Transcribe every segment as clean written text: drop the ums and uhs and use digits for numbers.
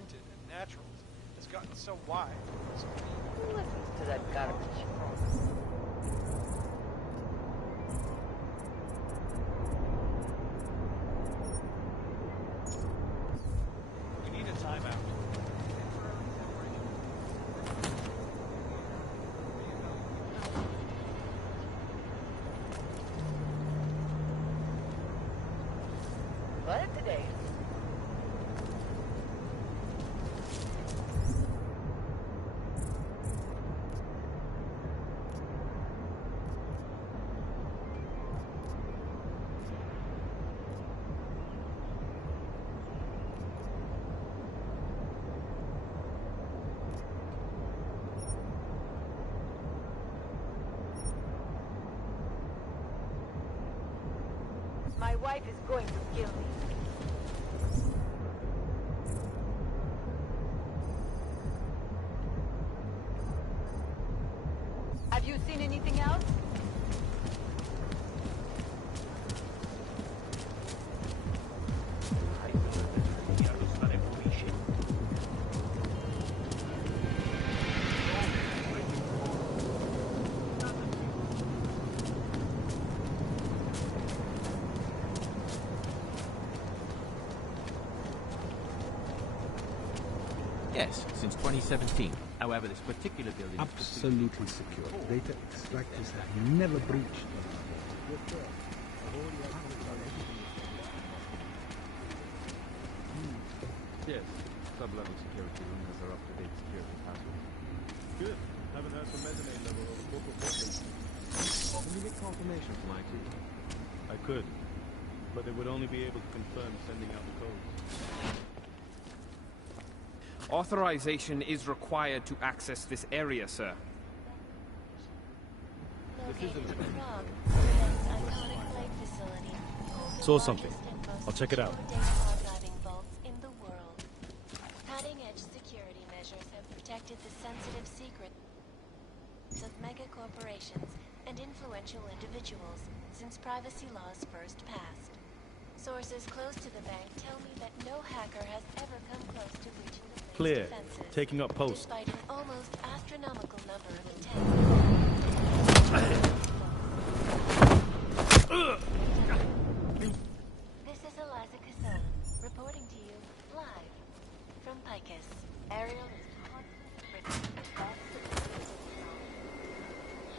printed and naturals has gotten so wide. So Who listens to that garbage? we need a timeout. But today. My wife is going to kill me. Have you seen anything else? Yes, since 2017. However, this particular building absolutely secure. Data extractors have never breached. Yes, sub-level security room has our up-to-date security password. Good. Haven't heard from mezzanine level or corporal building. Can you get confirmation from IT? I could, but they would only be able to confirm sending out the codes. Authorization is required to access this area, sir. Saw something. I'll check it out. Cutting-edge security measures have protected the sensitive secrets of mega corporations and influential individuals since privacy laws first passed. Sources close to the bank tell me that no hacker has ever come close to reaching the bank's Clear. defenses, Taking up post. despite an almost astronomical number of attempts. This is Eliza Casella, reporting to you live from Picus. Ariel is constantly written with best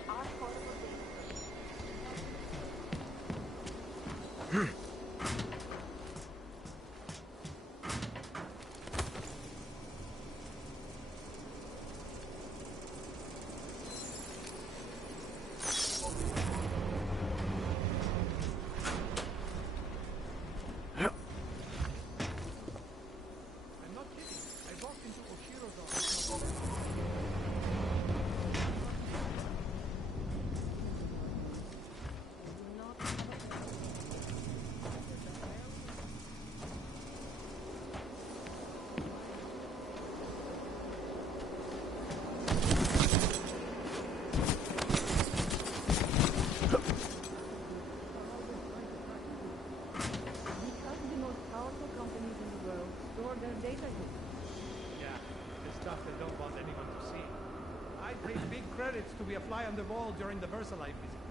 our portable data. To be a fly on the wall during the VersaLife visit.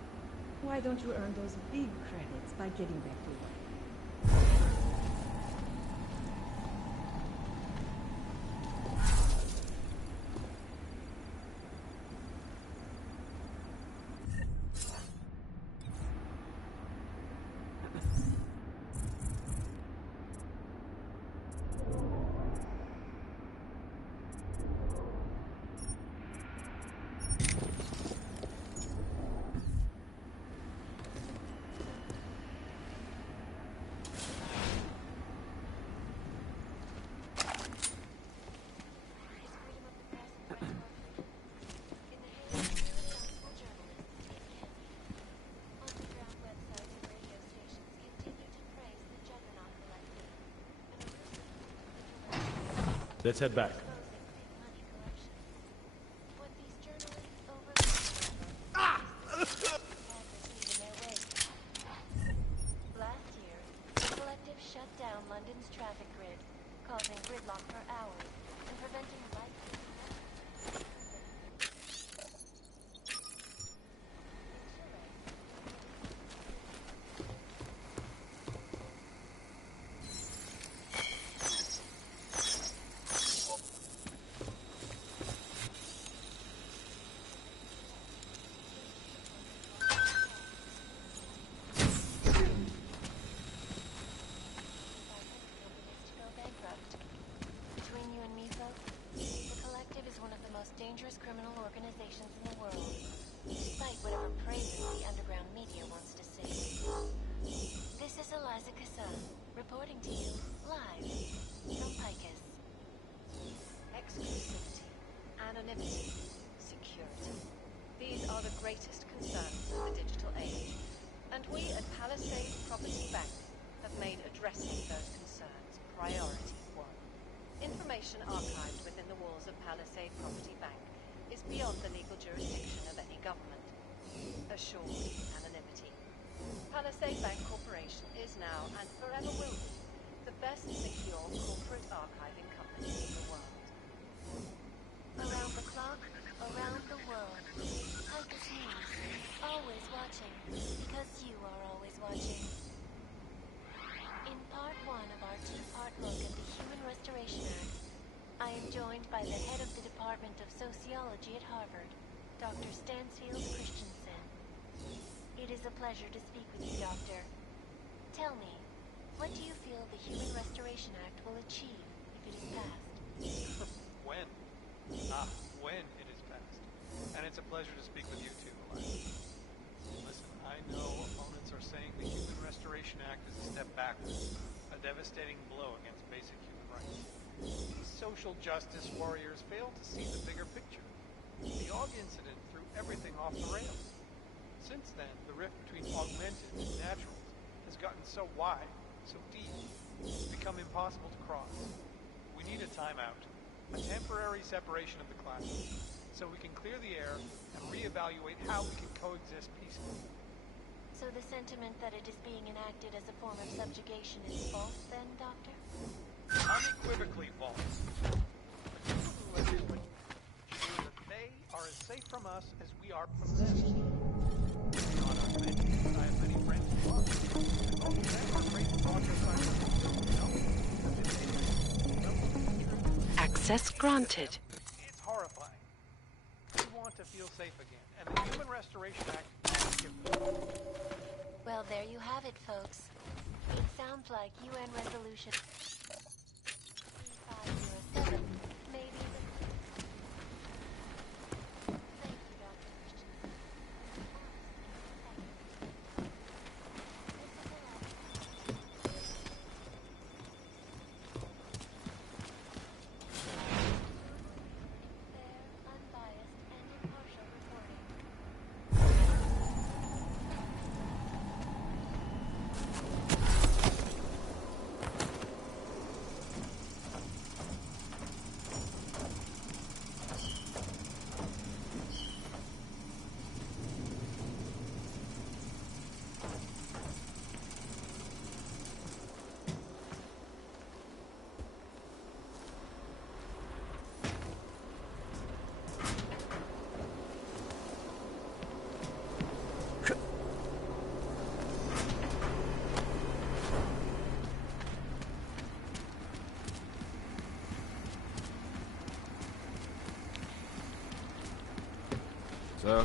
Why don't you earn those big credits by getting back to work? Let's head back. Last year, the collective shut down London's traffic grid, causing gridlock for hours and preventing life. Dangerous criminal organizations in the world, despite whatever praises the underground media wants to say. This is Eliza Kassan, reporting to you live from Picus. Exclusivity, anonymity, security. These are the greatest concerns of the digital age. And we at Palisade Property Bank have made addressing those concerns priority one. Information archived within the walls of Palisade Property Bank is beyond the legal jurisdiction of any government. Assured anonymity. Palisade Bank Corporation is now, and forever will be, the best secure corporate archiving company in the world. Around the clock, around the world. Picus News. Always watching, because you are always watching. In part 1 of our 2-part look at the Human Restoration Act, I am joined by the head of the Department of Sociology at Harvard, Dr. Stansfield Christensen. It is a pleasure to speak with you, Doctor. Tell me, what do you feel the Human Restoration Act will achieve if it is passed? When? When it is passed. And it's a pleasure to speak with you too, Eliza. Listen, I know opponents are saying the Human Restoration Act is a step backwards, a devastating blow against basic human rights. These social justice warriors fail to see the bigger picture. The AUG incident threw everything off the rails. Since then, the rift between augmented and naturals has gotten so wide, so deep, it's become impossible to cross. We need a timeout, a temporary separation of the classes, so we can clear the air and reevaluate how we can coexist peacefully. So the sentiment that it is being enacted as a form of subjugation is false, then, Doctor? Unequivocally false. The people who legislate ensure that they are as safe from us as we are from them. Beyond our mentions, I have many friends who are. And most of them are great project scientists. Access granted. It's horrifying. We want to feel safe again, and the Human Restoration Act will give them. Well, there you have it, folks. It sounds like UN Resolution 3507 may be the... Thank you, Dr. Christensen. Fair, unbiased, and impartial reporting. So,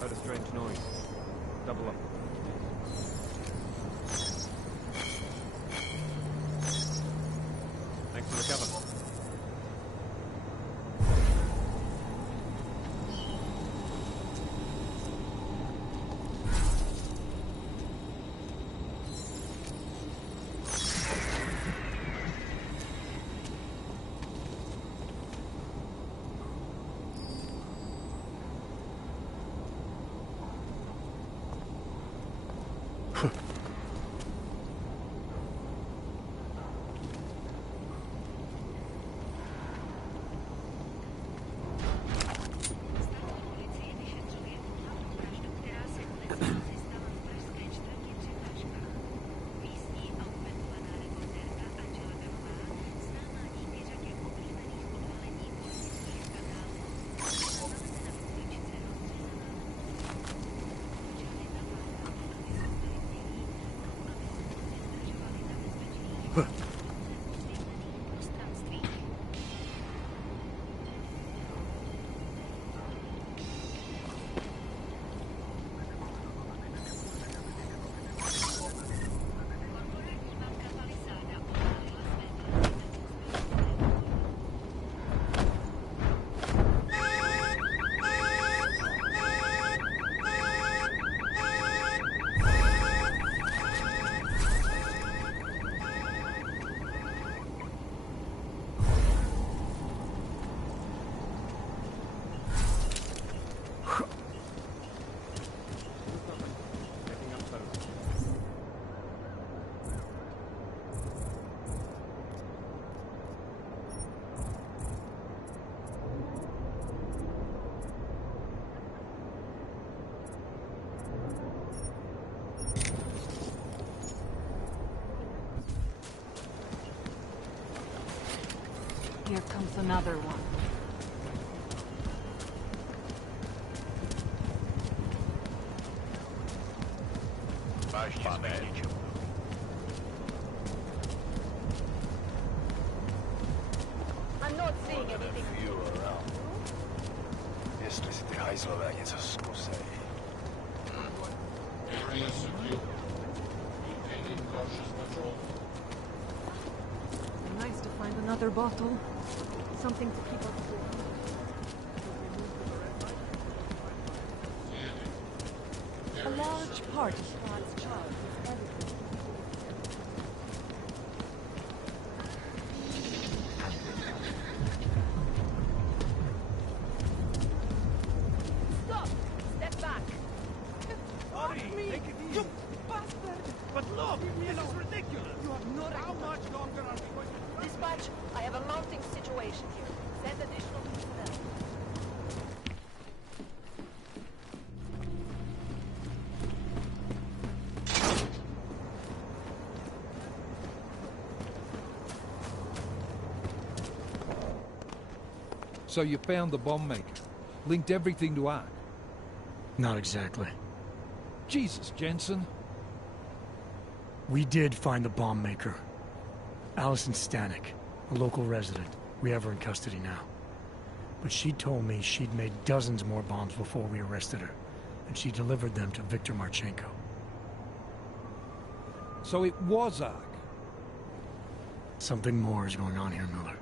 heard a strange noise. Double up. Thanks for the cover. Here comes another one. I'm not seeing anything. Если ты хайзловянец, скусай. Nice to find another bottle. Something to keep us warm. A large part of God's child is everything. Stop! Step back! You bastard! But look, this is ridiculous. You have no right. How much longer are we going to... Dispatch, I have a mounting situation here. Send additional personnel. So you found the bomb maker. Linked everything to Ark. Not exactly. Jesus, Jensen. We did find the bomb maker. Allison Stanek, a local resident. We have her in custody now. But she told me she'd made dozens more bombs before we arrested her. And she delivered them to Viktor Marchenko. So it was Ark. Something more is going on here, Miller.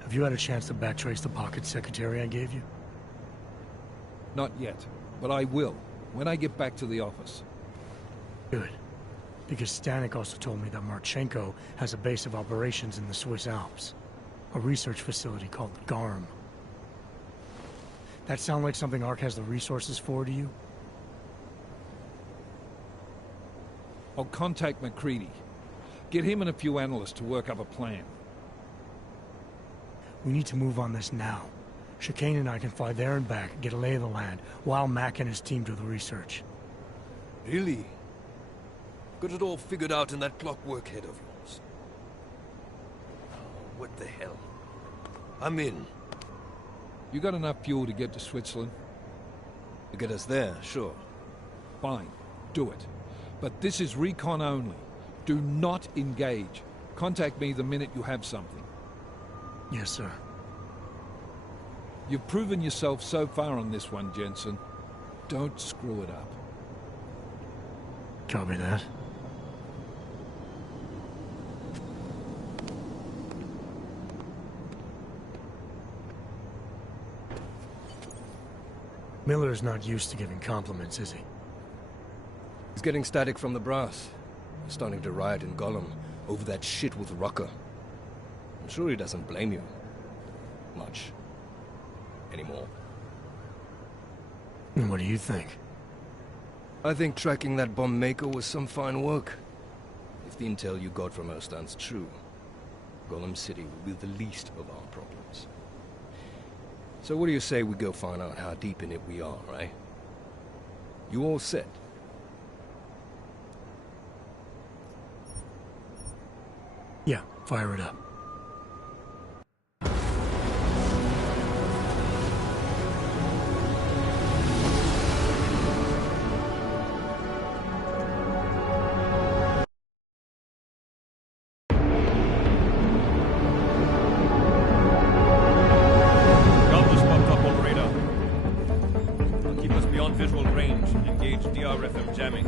Have you had a chance to backtrace the pocket secretary I gave you? Not yet, but I will, when I get back to the office. Good. Because Stanek also told me that Marchenko has a base of operations in the Swiss Alps. A research facility called GARM. That sound like something Ark has the resources for to you? I'll contact McCready. Get him and a few analysts to work up a plan. We need to move on this now. Chicane and I can fly there and back, get a lay of the land, while Mac and his team do the research. Really? Got it all figured out in that clockwork head of yours. What the hell? I'm in. You got enough fuel to get to Switzerland? To get us there, sure. Fine. Do it. But this is recon only. Do not engage. Contact me the minute you have something. Yes, sir. You've proven yourself so far on this one, Jensen. Don't screw it up. Copy that. Miller's not used to giving compliments, is he? He's getting static from the brass. He's starting to riot in Gollum over that shit with Rucker. I'm sure he doesn't blame you. Much. Anymore. And what do you think? I think tracking that bomb maker was some fine work. If the intel you got from her stands true, Gollum City will be the least of our problems. So what do you say we go find out how deep in it we are, right? You all set? Yeah, fire it up. Visual range. Engage DRFM jamming.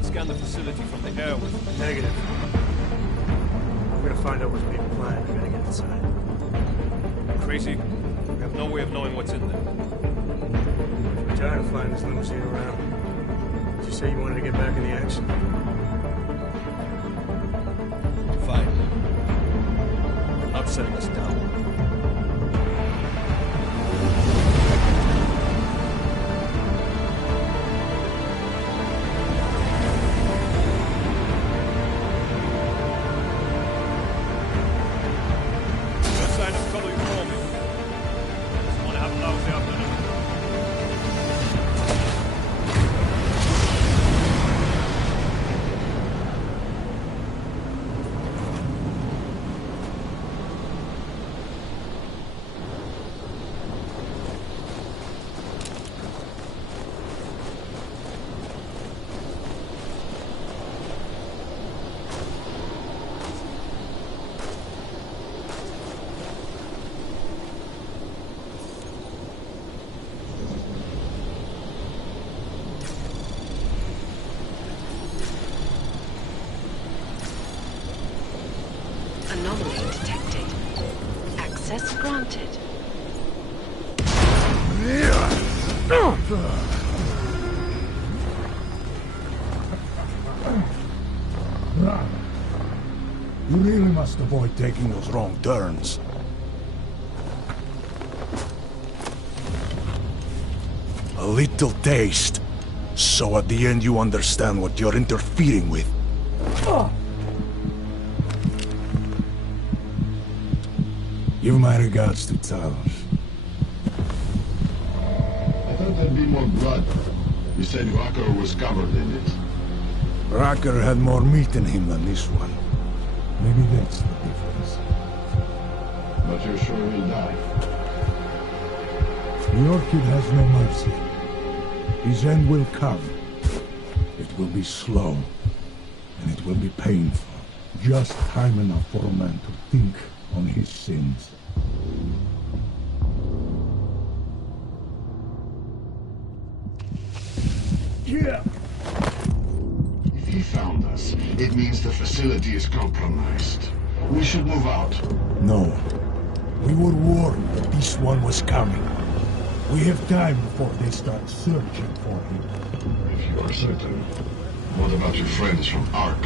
Scan the facility from the air with... Negative. We're gonna find out what's being planned. We gotta get inside. Crazy? We have no way of knowing what's in there. I'm tired of flying this limousine around. Did you say you wanted to get back in the action? Fine. Not setting us down. granted. You really must avoid taking those wrong turns. A little taste, so at the end you understand what you're interfering with. Give my regards to Talos. I thought there'd be more blood. You said Rucker was covered in it. Rucker had more meat in him than this one. Maybe that's the difference. But you're sure he'll die? The Orchid has no mercy. His end will come. It will be slow, and it will be painful. Just time enough for a man to think on his sins. Yeah. If he found us, it means the facility is compromised. We should move out. No. We were warned that this one was coming. We have time before they start searching for him. If you are certain, what about your friends from Ark?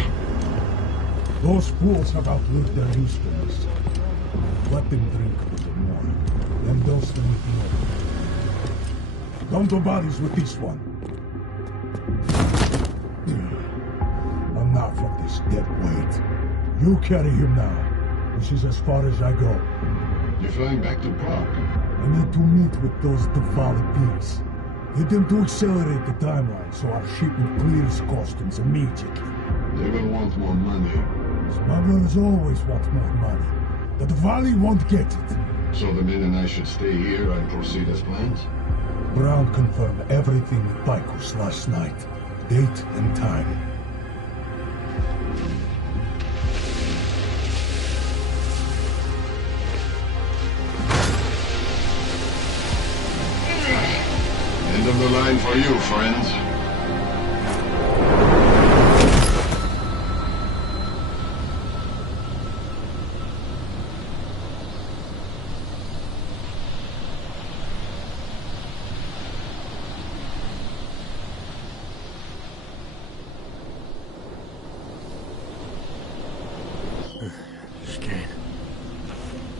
Those fools have outlived their usefulness. Let them drink a little more, then dose them with more. Come to bodies with this one. Enough of this dead weight. You carry him now. This is as far as I go. You're flying back to Prague? I need to meet with those Diwali pigs. Get them to accelerate the timeline so our shipment clears customs immediately. They will want more money. Smugglers always want more money. The Diwali won't get it. So the men and I should stay here and proceed as planned? Brown confirmed everything with Picos last night. Date and time. End of the line for you, friends.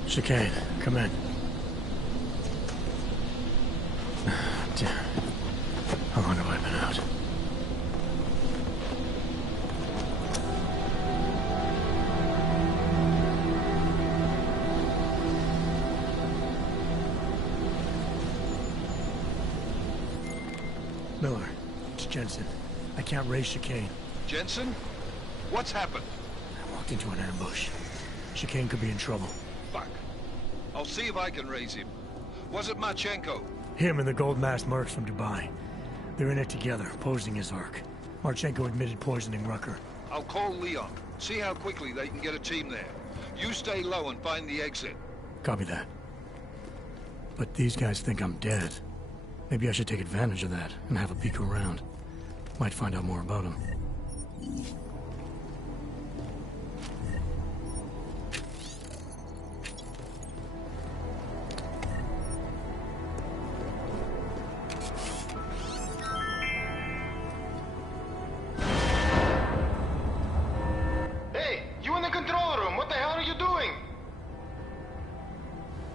Chicane, come in. Damn. How long have I been out? Miller, it's Jensen. I can't raise Chicane. Jensen? What's happened? I walked into an ambush. Chicane could be in trouble. Fuck. I'll see if I can raise him. Was it Marchenko? Him and the gold-masked mercs from Dubai. They're in it together, posing as Ark. Marchenko admitted poisoning Rucker. I'll call Leon. See how quickly they can get a team there. You stay low and find the exit. Copy that. But these guys think I'm dead. Maybe I should take advantage of that and have a peek around. Might find out more about them.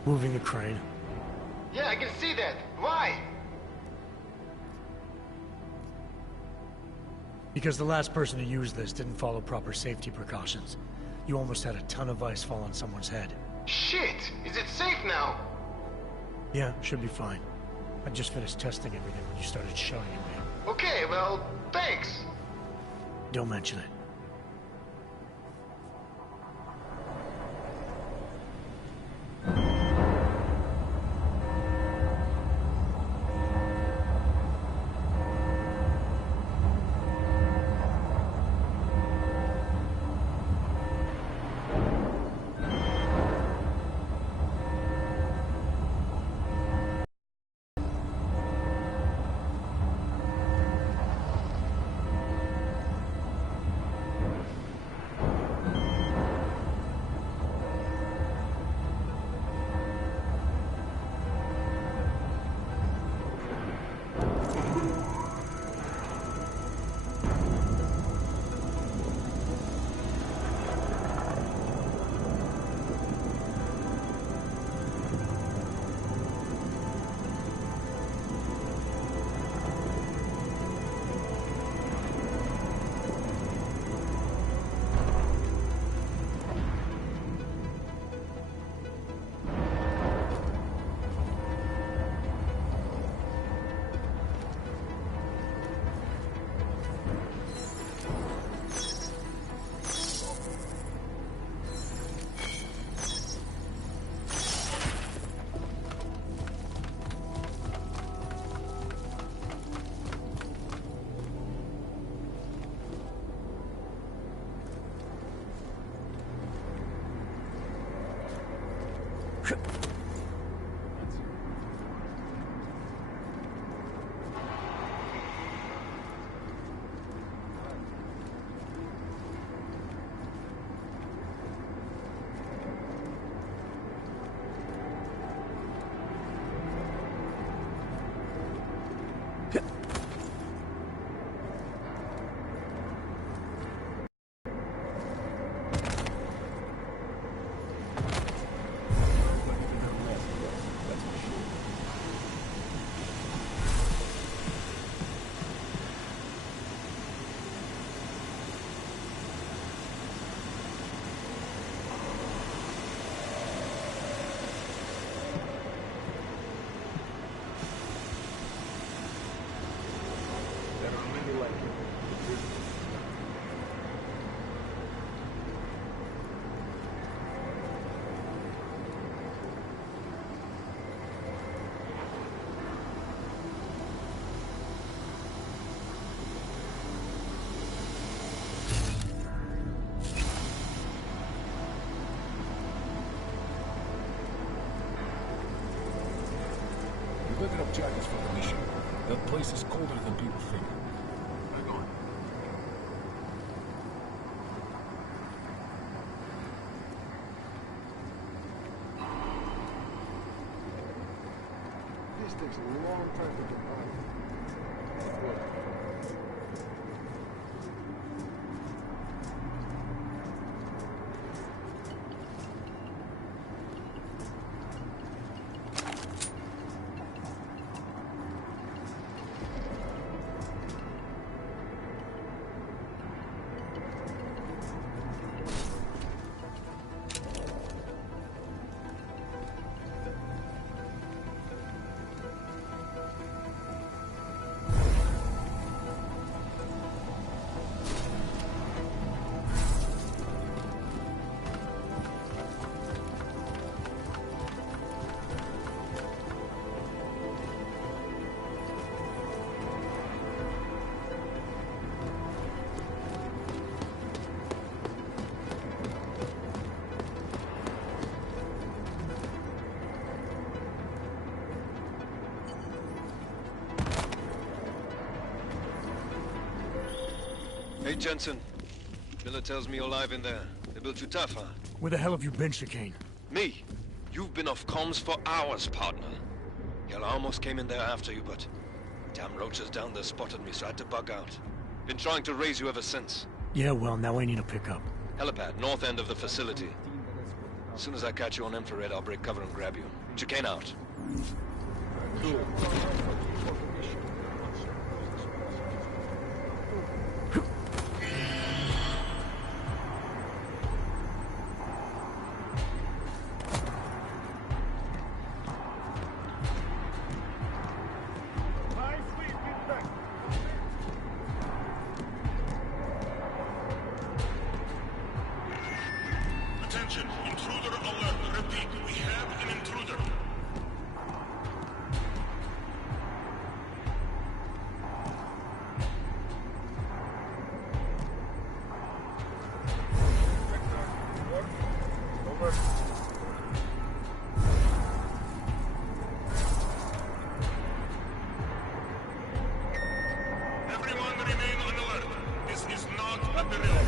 Moving the crane. Yeah, I can see that. Why? Because the last person to use this didn't follow proper safety precautions. You almost had a ton of ice fall on someone's head. Shit! Is it safe now? Yeah, should be fine. I just finished testing everything when you started shouting at me. Okay, well, thanks. Don't mention it. Looking up jackets for the mission. That place is colder than people think. Hang on. This takes a long time to get by. Hey, Jensen. Miller tells me you're alive in there. They built you tough, huh? Where the hell have you been, Chicane? Me? You've been off comms for hours, partner. Hell, I almost came in there after you, but damn roaches down there spotted me, so I had to bug out. Been trying to raise you ever since. Yeah, well, now I need a pickup. Helipad, north end of the facility. As soon as I catch you on infrared, I'll break cover and grab you. Chicane out. Cool. Attention, intruder alert. Repeat, we have an intruder. Everyone remain on alert. This is not a drill.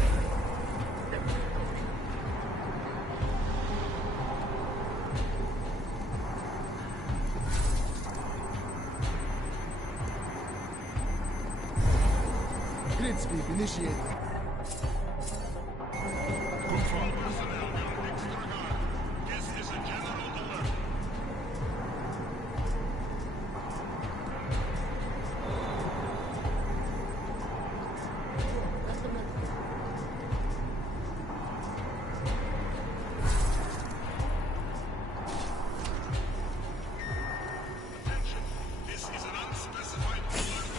Grid sweep initiated. Control personnel on extra guard. This is a general alert. Attention, this is an unspecified alert.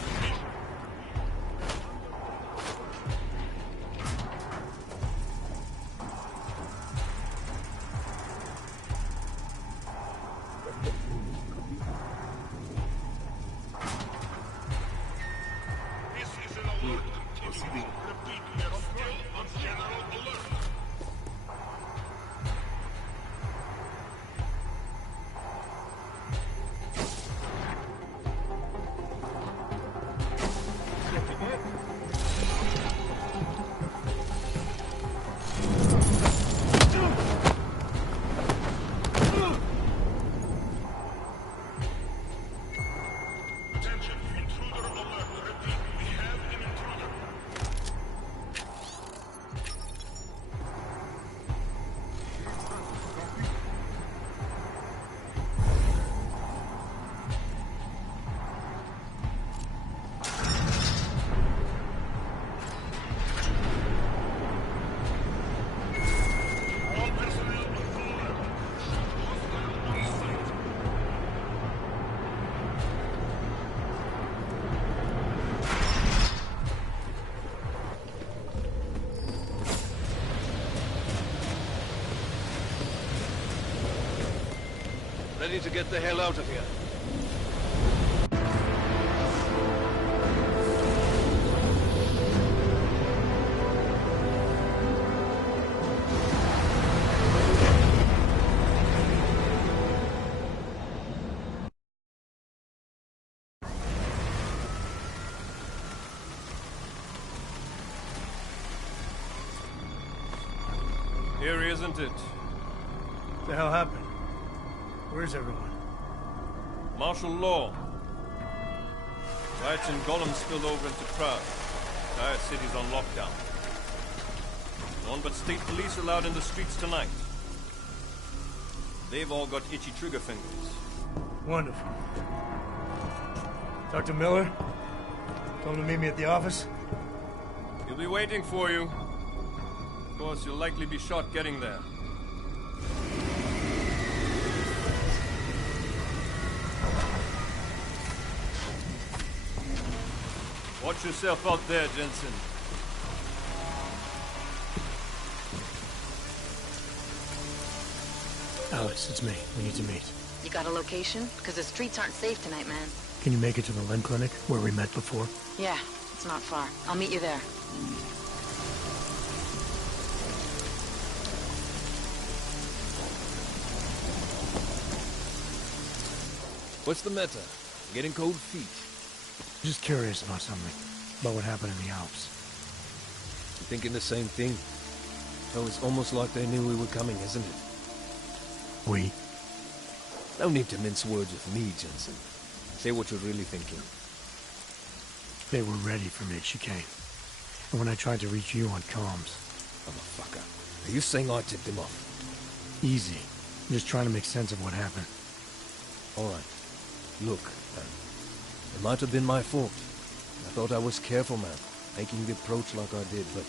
Ready to get the hell out of here. Here, isn't it? What the hell happened? Where's everyone? Martial law. Riots in Gollum spilled over into Prague. Entire city's on lockdown. None but state police allowed in the streets tonight. They've all got itchy trigger fingers. Wonderful. Talk to Miller? Told him to meet me at the office? He'll be waiting for you. Of course, you'll likely be shot getting there. Watch yourself out there, Jensen. Alex, it's me. We need to meet. You got a location? Because the streets aren't safe tonight, man. Can you make it to the Len Clinic, where we met before? Yeah, it's not far. I'll meet you there. What's the matter? Getting cold feet? Just curious about something. About what happened in the Alps. You thinking the same thing? Oh, it's almost like they knew we were coming, isn't it? We? No need to mince words with me, Jensen. Say what you're really thinking. They were ready for me, she came. And when I tried to reach you on comms... Motherfucker. Are you saying I tipped him off? Easy. I'm just trying to make sense of what happened. All right. Look, man. It might have been my fault. I thought I was careful, man, making the approach like I did, but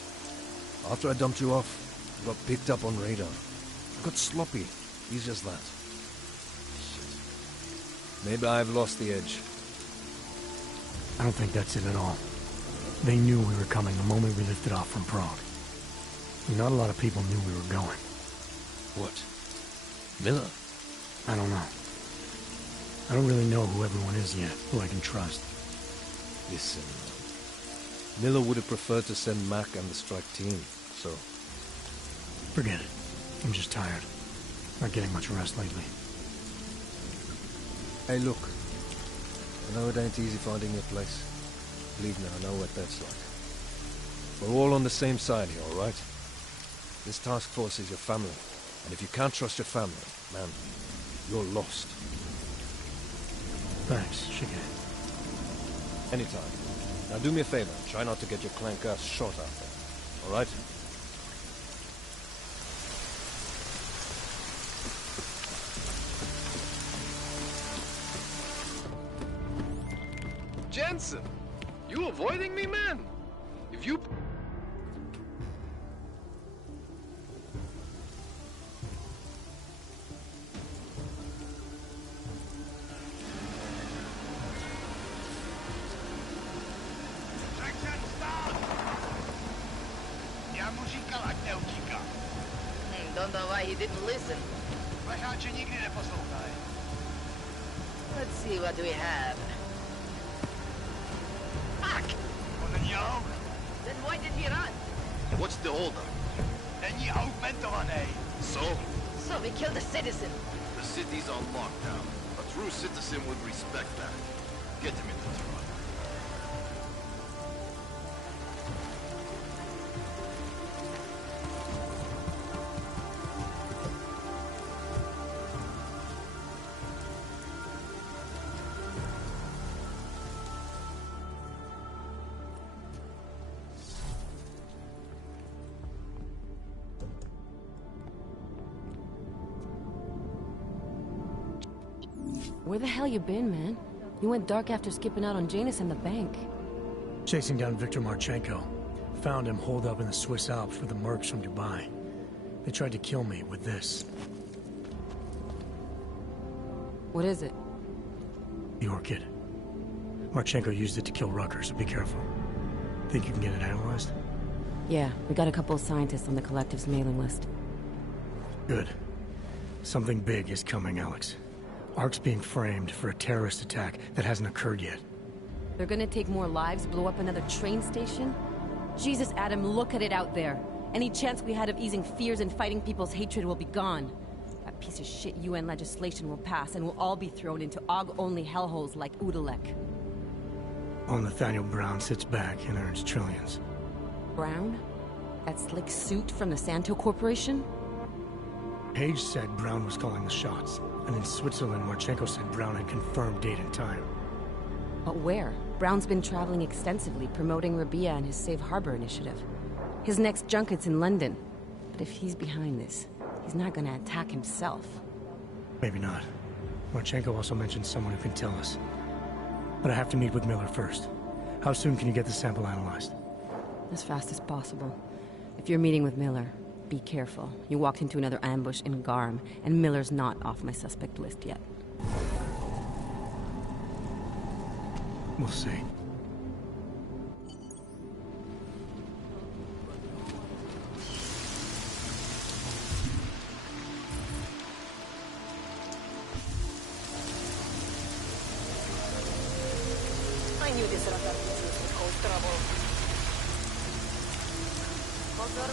after I dumped you off, I got picked up on radar. I got sloppy. Easy as that. Shit. Maybe I've lost the edge. I don't think that's it at all. They knew we were coming the moment we lifted off from Prague. Not a lot of people knew we were going. What? Miller? I don't know. I don't really know who everyone is yet, who I can trust. Listen, Miller would have preferred to send Mac and the strike team, so... Forget it. I'm just tired. Not getting much rest lately. Hey, look. I know it ain't easy finding your place. Believe me, I know what that's like. We're all on the same side here, all right? This task force is your family, and if you can't trust your family, man, you're lost. Thanks, Shige. Anytime. Now do me a favor, try not to get your clank ass shot out there, all right? Jensen! You avoiding me, man? If you... Don't know why he didn't listen. Let's see what we have. Fuck! Then why did he run? What's the holdup? So? So we killed a citizen. The city's on lockdown. A true citizen would respect that. Get him in the truck. Where the hell you been, man? You went dark after skipping out on Janus and the bank. Chasing down Viktor Marchenko. Found him holed up in the Swiss Alps with the mercs from Dubai. They tried to kill me with this. What is it? The orchid. Marchenko used it to kill Rucker, so be careful. Think you can get it analyzed? Yeah, we got a couple of scientists on the Collective's mailing list. Good. Something big is coming, Alex. Ark's being framed for a terrorist attack that hasn't occurred yet. They're gonna take more lives, blow up another train station? Jesus, Adam, look at it out there. Any chance we had of easing fears and fighting people's hatred will be gone. That piece of shit UN legislation will pass, and we'll all be thrown into AUG-only hellholes like Udalek. While Nathaniel Brown sits back and earns trillions. Brown? That slick suit from the Santo Corporation? Page said Brown was calling the shots, and in Switzerland, Marchenko said Brown had confirmed date and time. But where? Brown's been traveling extensively, promoting Rabia and his Safe Harbor initiative. His next junket's in London. But if he's behind this, he's not gonna attack himself. Maybe not. Marchenko also mentioned someone who can tell us. But I have to meet with Miller first. How soon can you get the sample analyzed? As fast as possible. If you're meeting with Miller, be careful. You walked into another ambush in Garm, and Miller's not off my suspect list yet. We'll see. I knew this Radar business would cause trouble. Motor.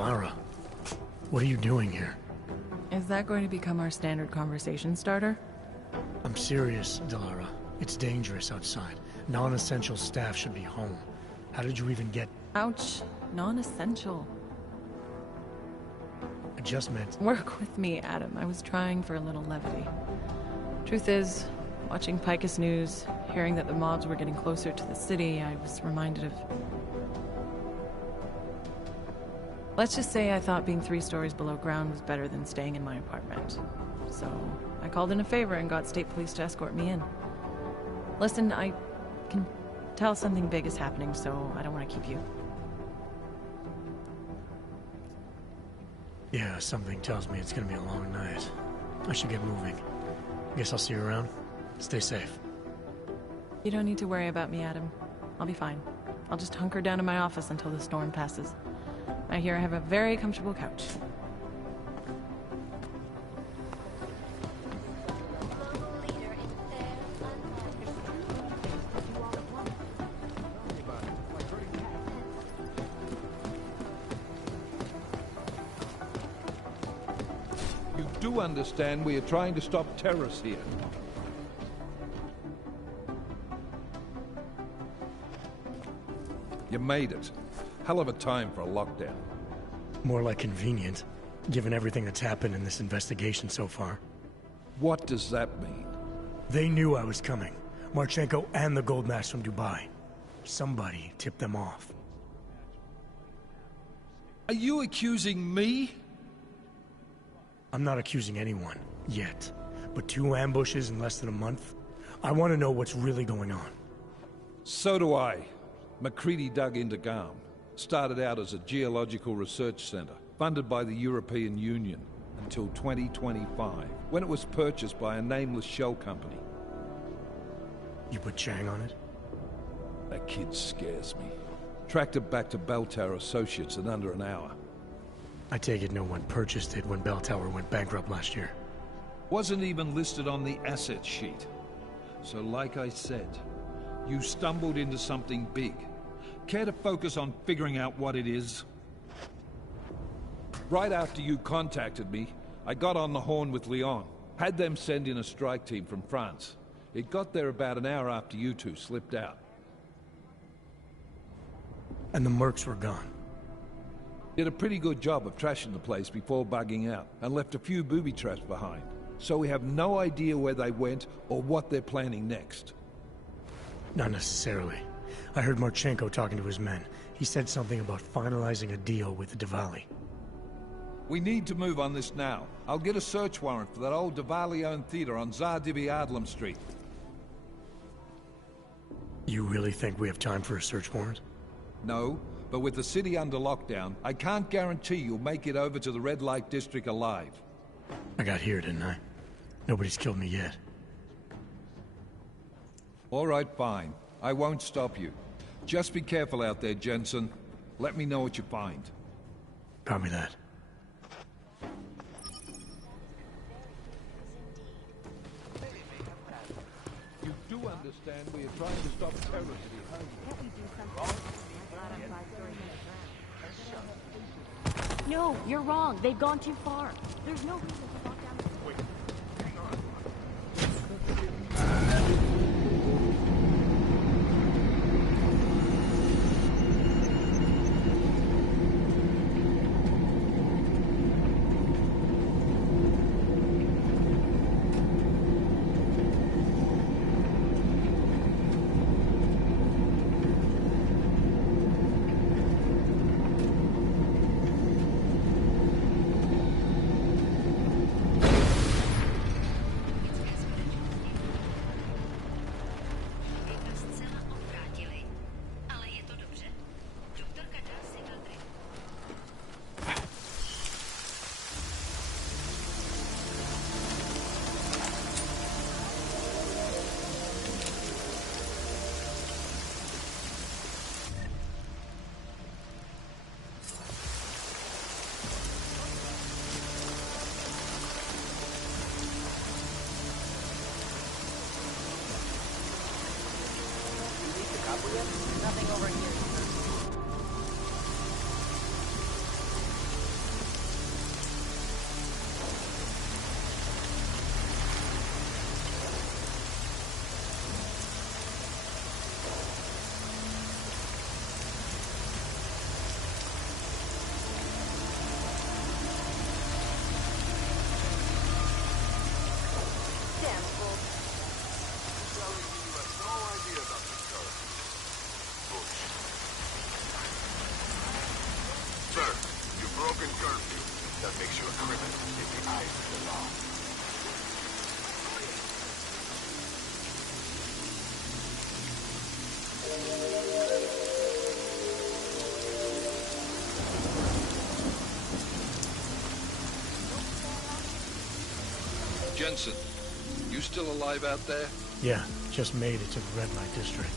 Lara, what are you doing here? Is that going to become our standard conversation starter? I'm serious, Delara. It's dangerous outside. Non-essential staff should be home. How did you even get... Ouch. Non-essential. I just meant... Work with me, Adam. I was trying for a little levity. Truth is, watching Picus News, hearing that the mobs were getting closer to the city, I was reminded of... Let's just say I thought being 3 stories below ground was better than staying in my apartment. So, I called in a favor and got state police to escort me in. Listen, I can tell something big is happening, so I don't want to keep you. Yeah, something tells me it's gonna be a long night. I should get moving. Guess I'll see you around. Stay safe. You don't need to worry about me, Adam. I'll be fine. I'll just hunker down in my office until the storm passes. I hear I have a very comfortable couch. do understand we are trying to stop terrorists here. You made it. Hell of a time for a lockdown. More like convenient, given everything that's happened in this investigation so far. What does that mean? They knew I was coming. Marchenko and the gold mask from Dubai. Somebody tipped them off. Are you accusing me? I'm not accusing anyone, yet. But 2 ambushes in less than a month? I want to know what's really going on. So do I. MacCready dug into GARM. Started out as a geological research center, funded by the European Union, until 2025, when it was purchased by a nameless shell company. You put Chang on it? That kid scares me. Tracked it back to Bell Tower Associates in under an hour. I take it no one purchased it when Bell Tower went bankrupt last year. Wasn't even listed on the asset sheet. So like I said, you stumbled into something big. Care to focus on figuring out what it is? Right after you contacted me, I got on the horn with Lyon. Had them send in a strike team from France. It got there about an hour after you two slipped out. And the mercs were gone. Did a pretty good job of trashing the place before bugging out, and left a few booby traps behind. So we have no idea where they went or what they're planning next. Not necessarily. I heard Marchenko talking to his men. He said something about finalizing a deal with the Diwali. We need to move on this now. I'll get a search warrant for that old Diwali-owned theater on Zardibi Adlam Street. You really think we have time for a search warrant? No, but with the city under lockdown, I can't guarantee you'll make it over to the Red Light District alive. I got here, didn't I? Nobody's killed me yet. All right, fine. I won't stop you. Just be careful out there, Jensen. Let me know what you find. Copy that. You do understand we are trying to stop terrorists here. No, you're wrong. They've gone too far. There's no reason to lock down the... Wait, hang Nothing over here. Damn fool. Sir, you've broken curfew. That makes you a criminal in the eyes of the law. Jensen, you still alive out there? Yeah, just made it to the Red Light District.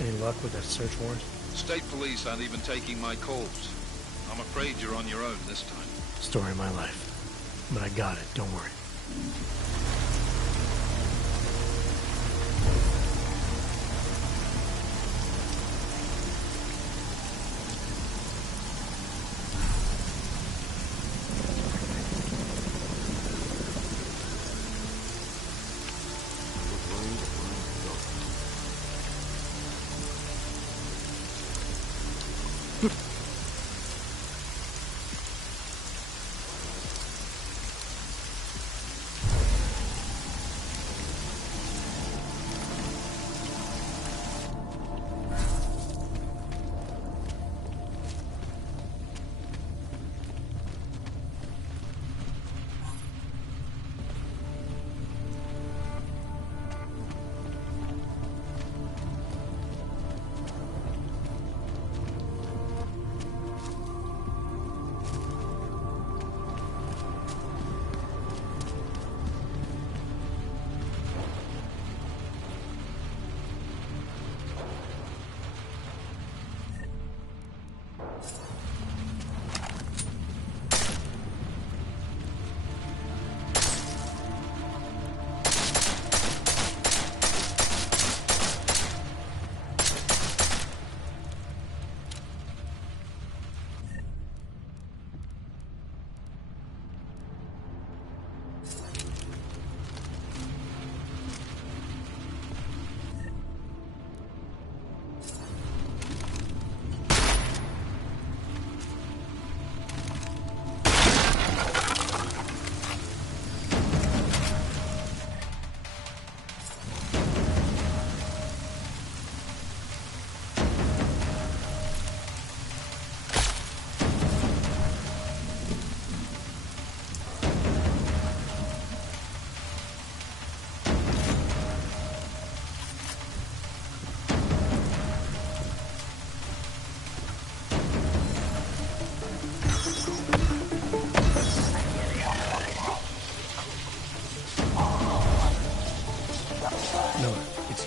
Any luck with that search warrant? State police aren't even taking my calls. I'm afraid you're on your own this time. Story of my life. But I got it, don't worry.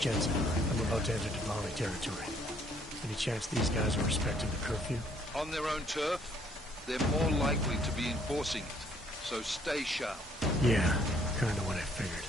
Jensen, I'm about to enter Diwali territory. Any chance these guys are respecting the curfew? On their own turf, they're more likely to be enforcing it. So stay sharp. Yeah, kinda what I figured.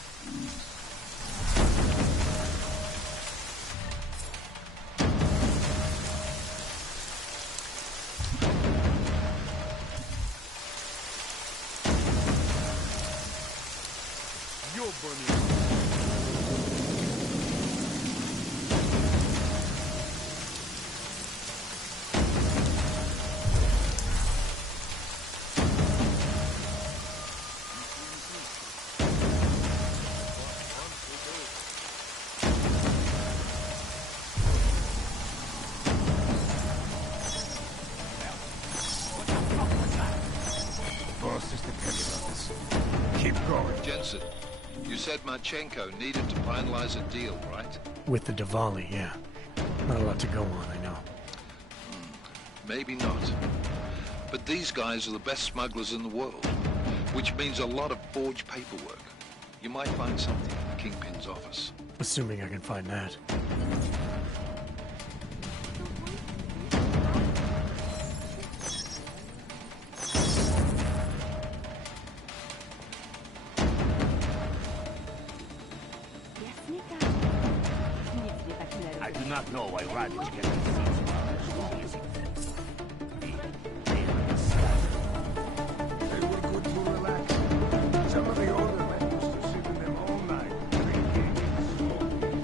Jensen, you said Marchenko needed to finalize a deal, right? With the Diwali, yeah. Not a lot to go on, I know. Maybe not. But these guys are the best smugglers in the world, which means a lot of forged paperwork. You might find something in the Kingpin's office. Assuming I can find that. I do not know why Radic can be seized as long as he lives. They understand. They were good to relax. Some of the older men used to sit in them all night, drinking and smoking.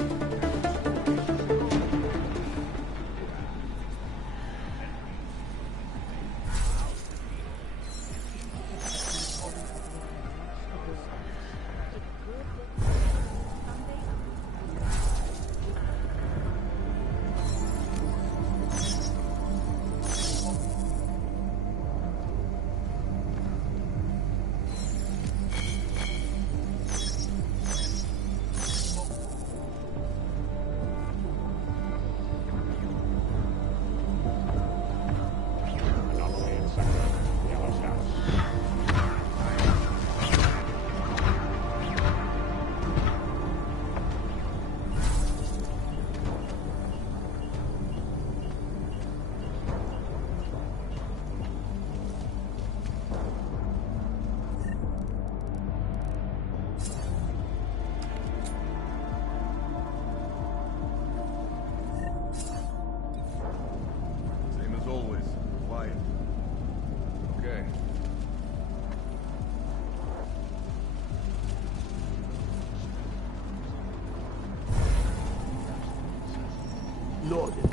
Loaded.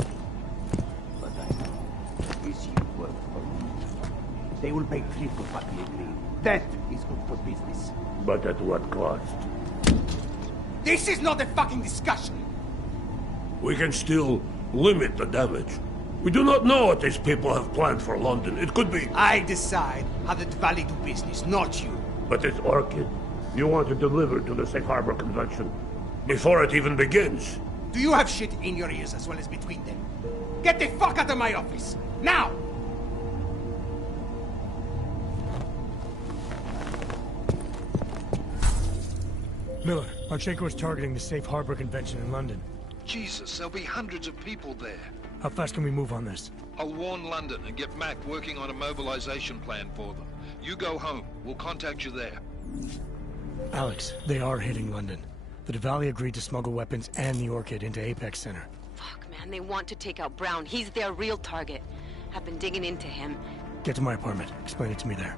But I know this you work for me. They will pay triple what we agreed. That is good for business. But at what cost? This is not a fucking discussion! We can still limit the damage. We do not know what these people have planned for London. It could be... I decide how the Valley do business, not you. But it's Orchid. You want to deliver to the Safe Harbor Convention before it even begins. Do you have shit in your ears as well as between them? Get the fuck out of my office! Now! Miller, Marchenko is targeting the Safe Harbor Convention in London. Jesus, there'll be hundreds of people there. How fast can we move on this? I'll warn London and get Mac working on a mobilization plan for them. You go home. We'll contact you there. Alex, they are hitting London. The Diwali agreed to smuggle weapons and the Orchid into Apex Center. Fuck, man, they want to take out Brown. He's their real target. I've been digging into him. Get to my apartment. Explain it to me there.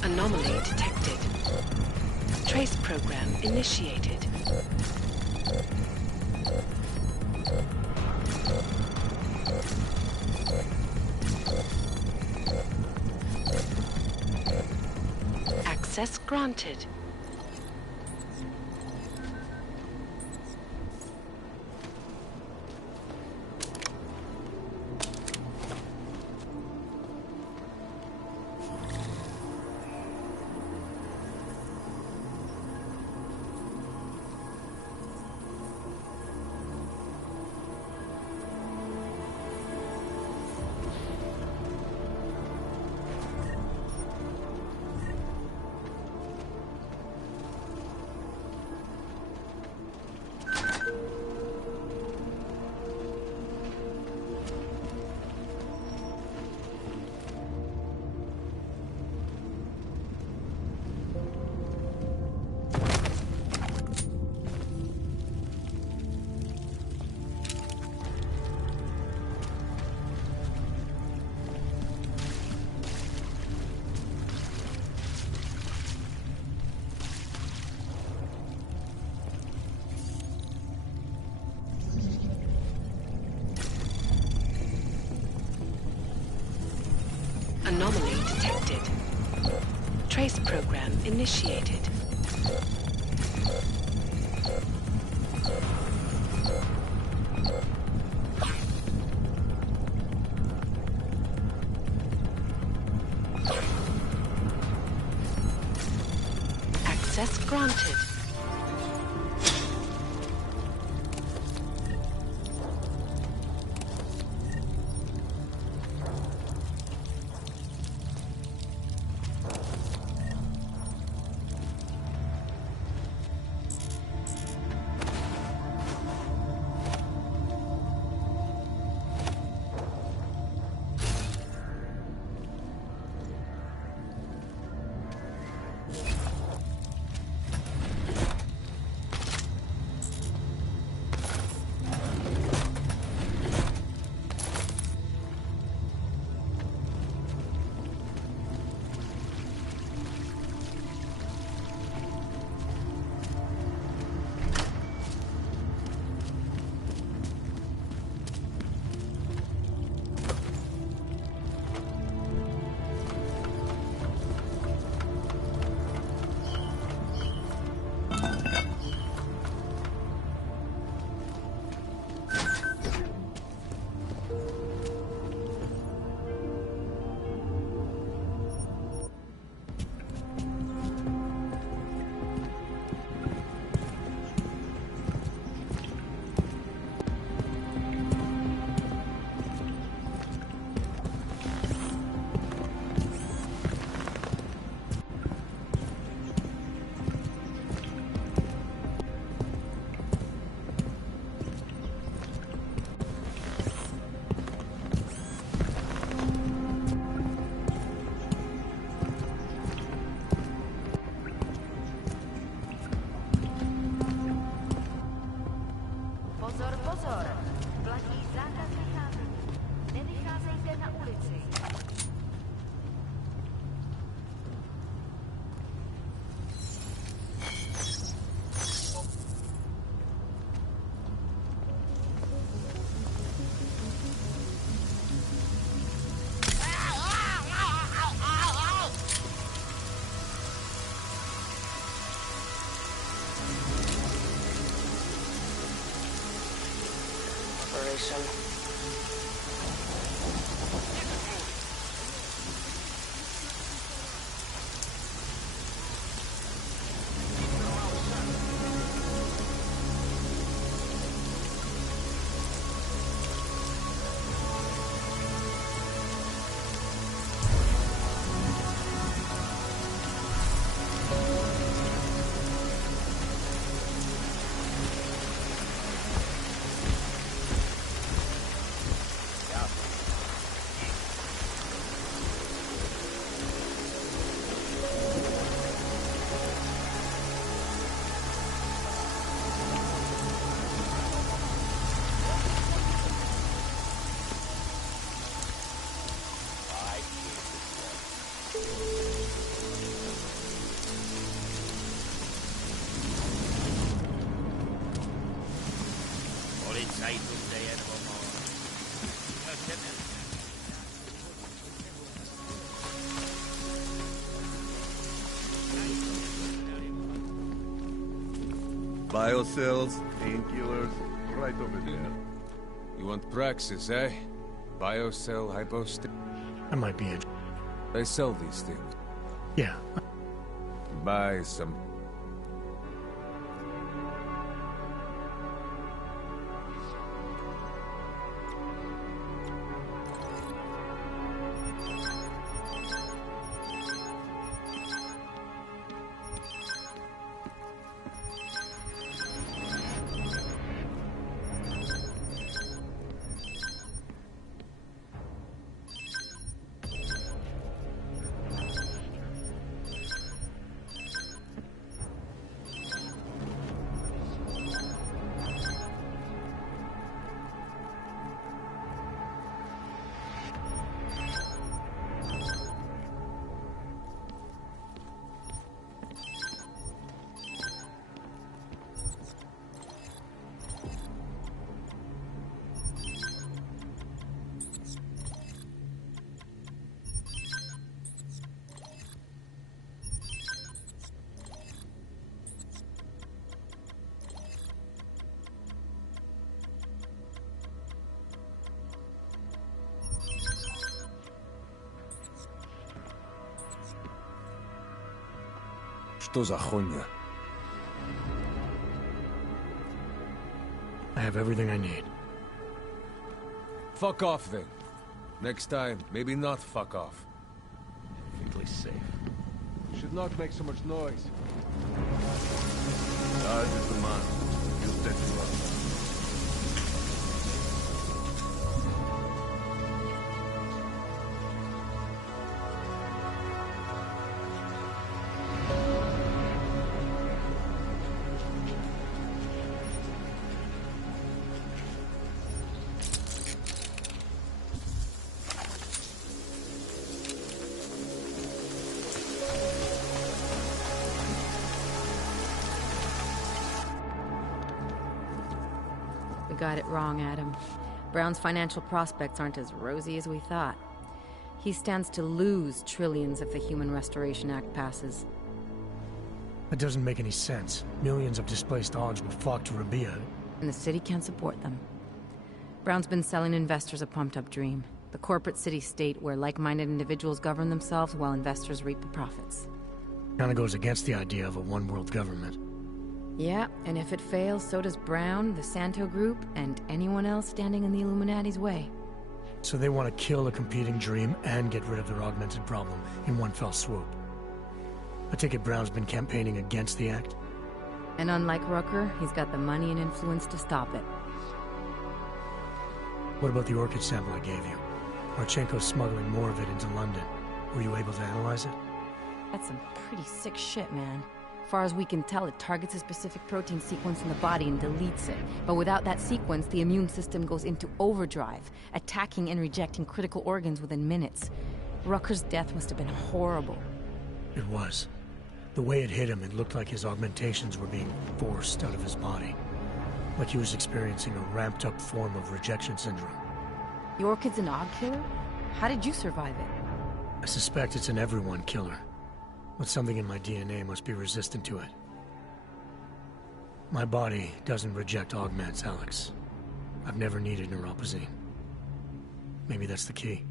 Anomaly detected. Trace program initiated. Access granted. Anomaly detected. Trace program initiated. Access granted. Biocells, painkillers, right over there. You want Praxis, eh? Biocell, hypost... I might be in. They sell these things. Yeah. Buy some... Что за хуйня? I have everything I need. Fuck off then. Next time, maybe not fuck off. Feel safe. Should not make so much noise. Dodge is the man. Use that to run. Got it wrong, Adam. Brown's financial prospects aren't as rosy as we thought. He stands to lose trillions if the Human Restoration Act passes. That doesn't make any sense. Millions of displaced hogs will flock to Rabia. And the city can't support them. Brown's been selling investors a pumped-up dream. The corporate city-state where like-minded individuals govern themselves while investors reap the profits. Kinda goes against the idea of a one-world government. Yeah, and if it fails, so does Brown, the Santo Group, and anyone else standing in the Illuminati's way. So they want to kill a competing dream and get rid of their augmented problem in one fell swoop. I take it Brown's been campaigning against the act? And unlike Rucker, he's got the money and influence to stop it. What about the orchid sample I gave you? Marchenko's smuggling more of it into London. Were you able to analyze it? That's some pretty sick shit, man. As far as we can tell, it targets a specific protein sequence in the body and deletes it. But without that sequence, the immune system goes into overdrive, attacking and rejecting critical organs within minutes. Rucker's death must have been horrible. It was. The way it hit him, it looked like his augmentations were being forced out of his body. Like he was experiencing a ramped-up form of rejection syndrome. The orchid's an Aug killer? How did you survive it? I suspect it's an everyone killer. But something in my DNA must be resistant to it. My body doesn't reject augments, Alex. I've never needed neuropazine. Maybe that's the key.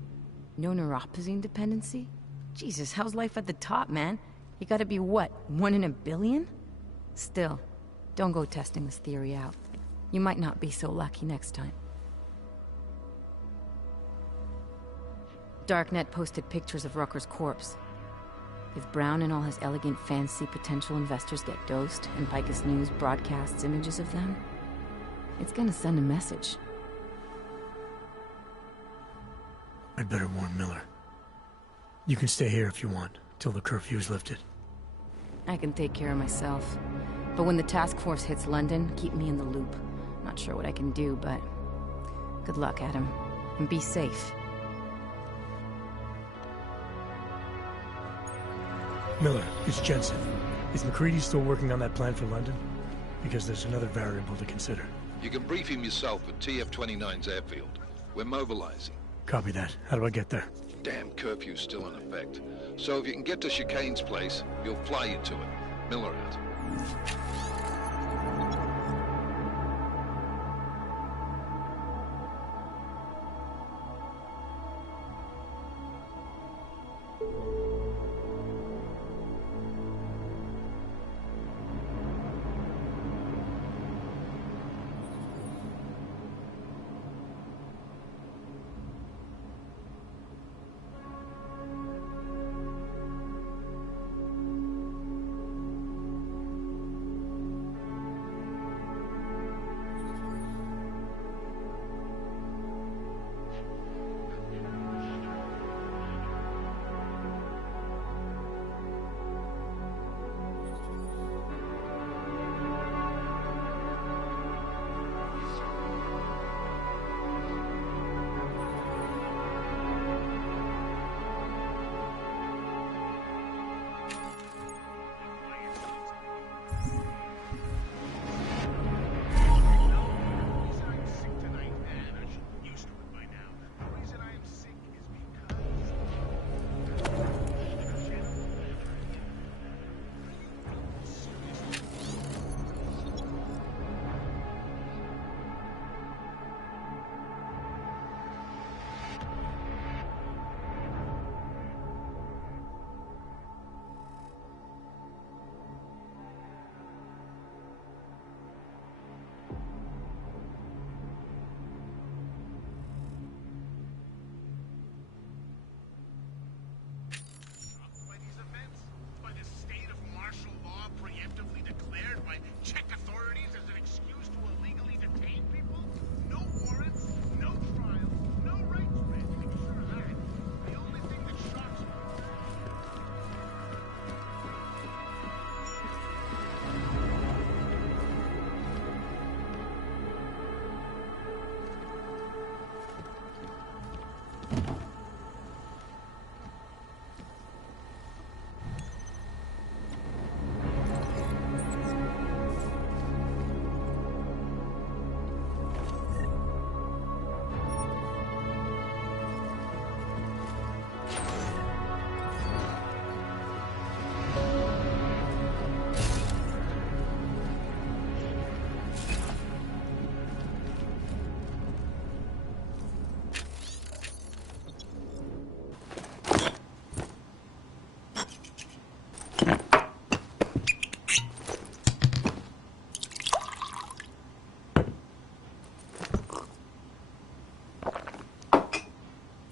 No neuropazine dependency? Jesus, how's life at the top, man? You gotta be what, 1 in a billion? Still, don't go testing this theory out. You might not be so lucky next time. Darknet posted pictures of Rucker's corpse. If Brown and all his elegant, fancy potential investors get dosed, and Picus News broadcasts images of them, it's gonna send a message. I'd better warn Miller. You can stay here if you want, till the curfew's lifted. I can take care of myself. But when the task force hits London, keep me in the loop. Not sure what I can do, but... good luck, Adam. And be safe. Miller, it's Jensen. Is McCready still working on that plan for London? Because there's another variable to consider. You can brief him yourself at TF-29's airfield. We're mobilizing. Copy that. How do I get there? Damn curfew's still in effect. So if you can get to Chicane's place, we'll fly you to it. Miller out.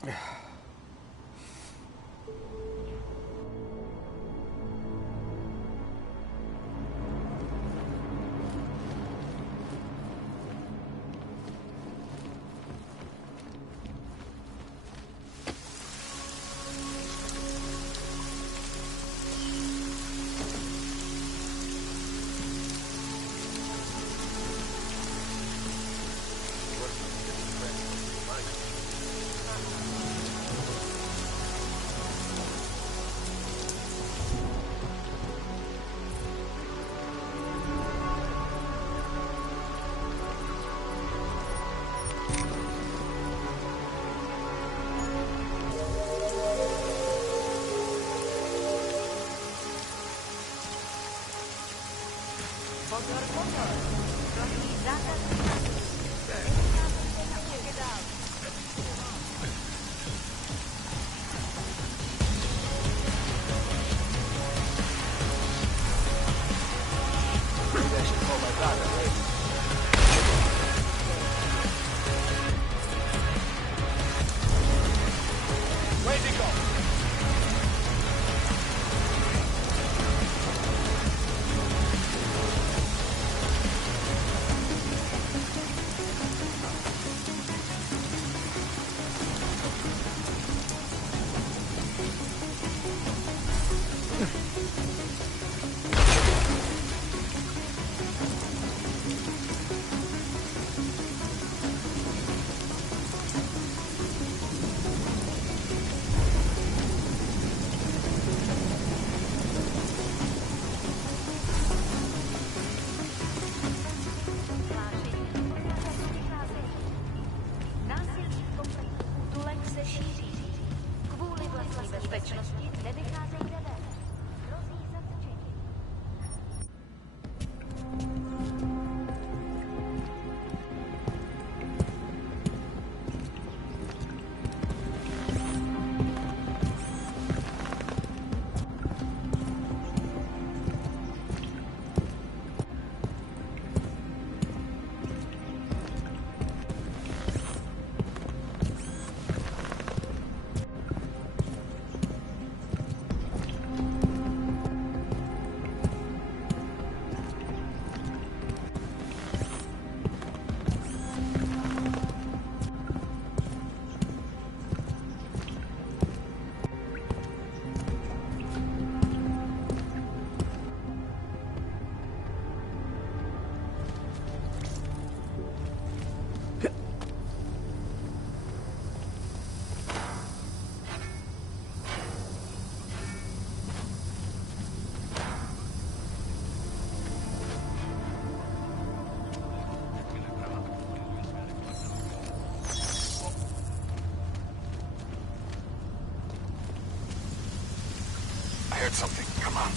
I heard something. Come on.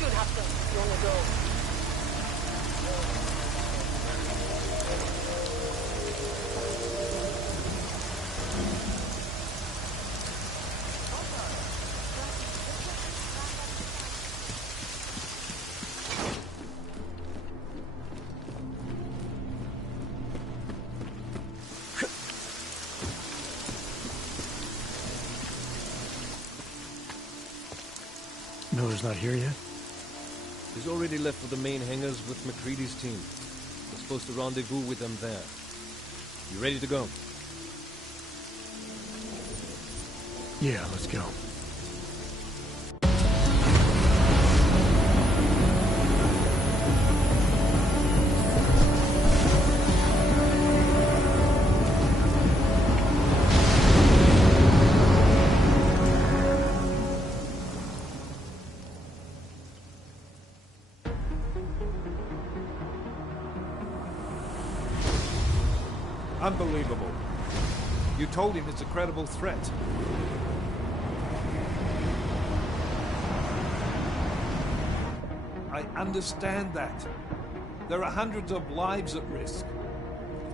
Should have done long ago. Miller's not here yet? He's already left for the main hangars with McCready's team. We're supposed to rendezvous with them there. You ready to go? Yeah, let's go. Unbelievable. You told him it's a credible threat. I understand that. There are hundreds of lives at risk.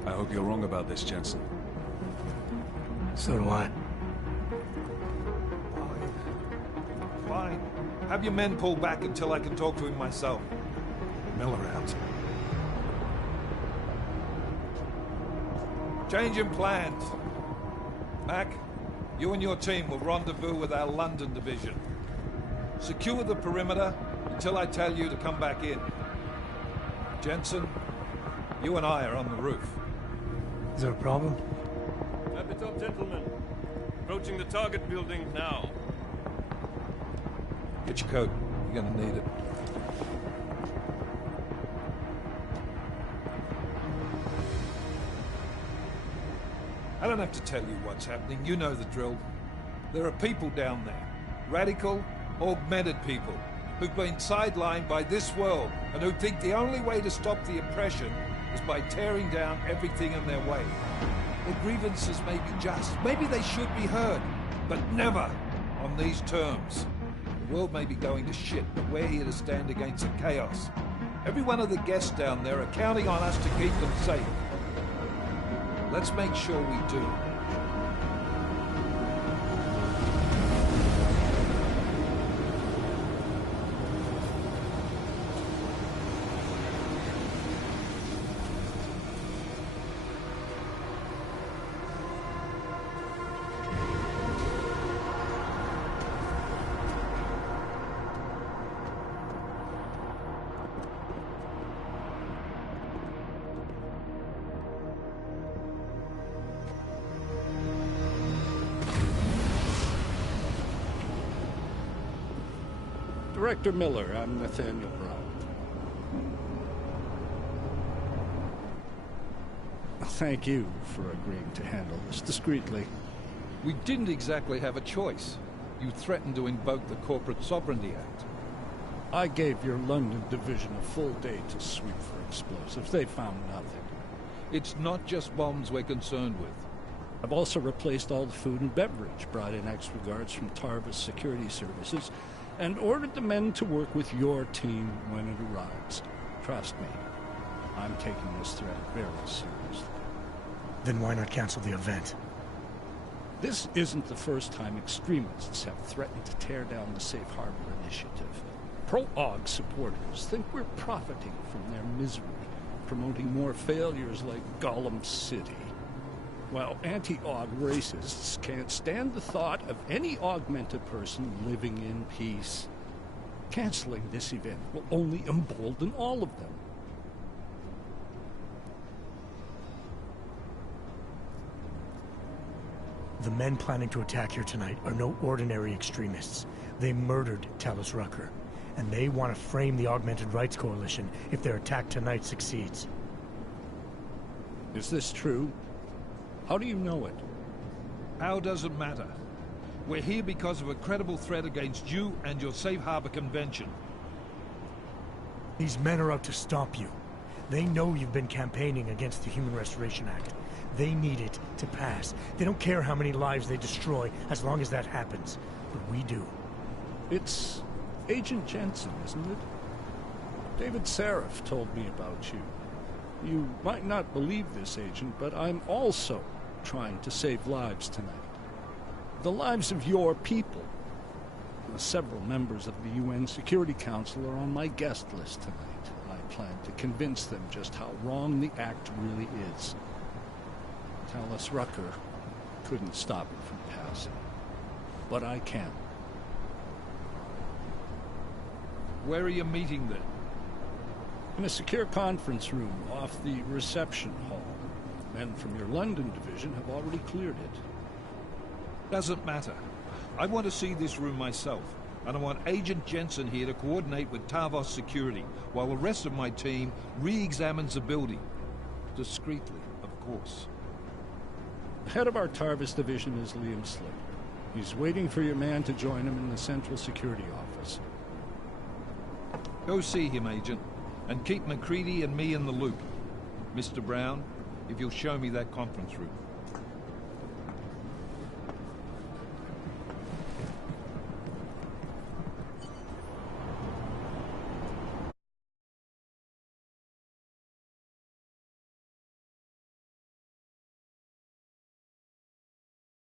I hope you're wrong about this, Jensen. So do I. Fine. Have your men pull back until I can talk to him myself. Miller out. Changing plans. Mac, you and your team will rendezvous with our London division. Secure the perimeter until I tell you to come back in. Jensen, you and I are on the roof. Is there a problem? Wrap it up, gentlemen. Approaching the target building now. Get your coat. You're gonna need it. I don't have to tell you what's happening. You know the drill. There are people down there. Radical, augmented people who've been sidelined by this world and who think the only way to stop the oppression is by tearing down everything in their way. Their grievances may be just. Maybe they should be heard. But never on these terms. The world may be going to shit, but we're here to stand against the chaos. Every one of the guests down there are counting on us to keep them safe. Let's make sure we do. Director Miller, I'm Nathaniel Brown. Thank you for agreeing to handle this discreetly. We didn't exactly have a choice. You threatened to invoke the Corporate Sovereignty Act. I gave your London division a full day to sweep for explosives. They found nothing. It's not just bombs we're concerned with. I've also replaced all the food and beverage, brought in extra guards from Tarvis Security Services, and ordered the men to work with your team when it arrives. Trust me, I'm taking this threat very seriously. Then why not cancel the event? This isn't the first time extremists have threatened to tear down the Safe Harbor Initiative. Pro-AUG supporters think we're profiting from their misery, promoting more failures like Gollum City. While anti-AUG racists can't stand the thought of any augmented person living in peace. Canceling this event will only embolden all of them. The men planning to attack here tonight are no ordinary extremists. They murdered Talus Rucker, and they want to frame the Augmented Rights Coalition if their attack tonight succeeds. Is this true? How do you know it? How doesn't matter. We're here because of a credible threat against you and your Safe Harbor Convention. These men are out to stop you. They know you've been campaigning against the Human Restoration Act. They need it to pass. They don't care how many lives they destroy, as long as that happens. But we do. It's Agent Jensen, isn't it? David Seraph told me about you. You might not believe this, Agent, but I'm also trying to save lives tonight. The lives of your people. Several members of the UN Security Council are on my guest list tonight. I plan to convince them just how wrong the act really is. Talus Rucker couldn't stop it from passing. But I can. Where are you meeting then? In a secure conference room off the reception hall. Men from your London division have already cleared it. Doesn't matter. I want to see this room myself, and I want Agent Jensen here to coordinate with Tarvos Security, while the rest of my team re-examines the building. Discreetly, of course. The head of our Tarvis division is Liam Slater. He's waiting for your man to join him in the Central Security Office. Go see him, Agent, and keep McCready and me in the loop. Mr. Brown, if you'll show me that conference room.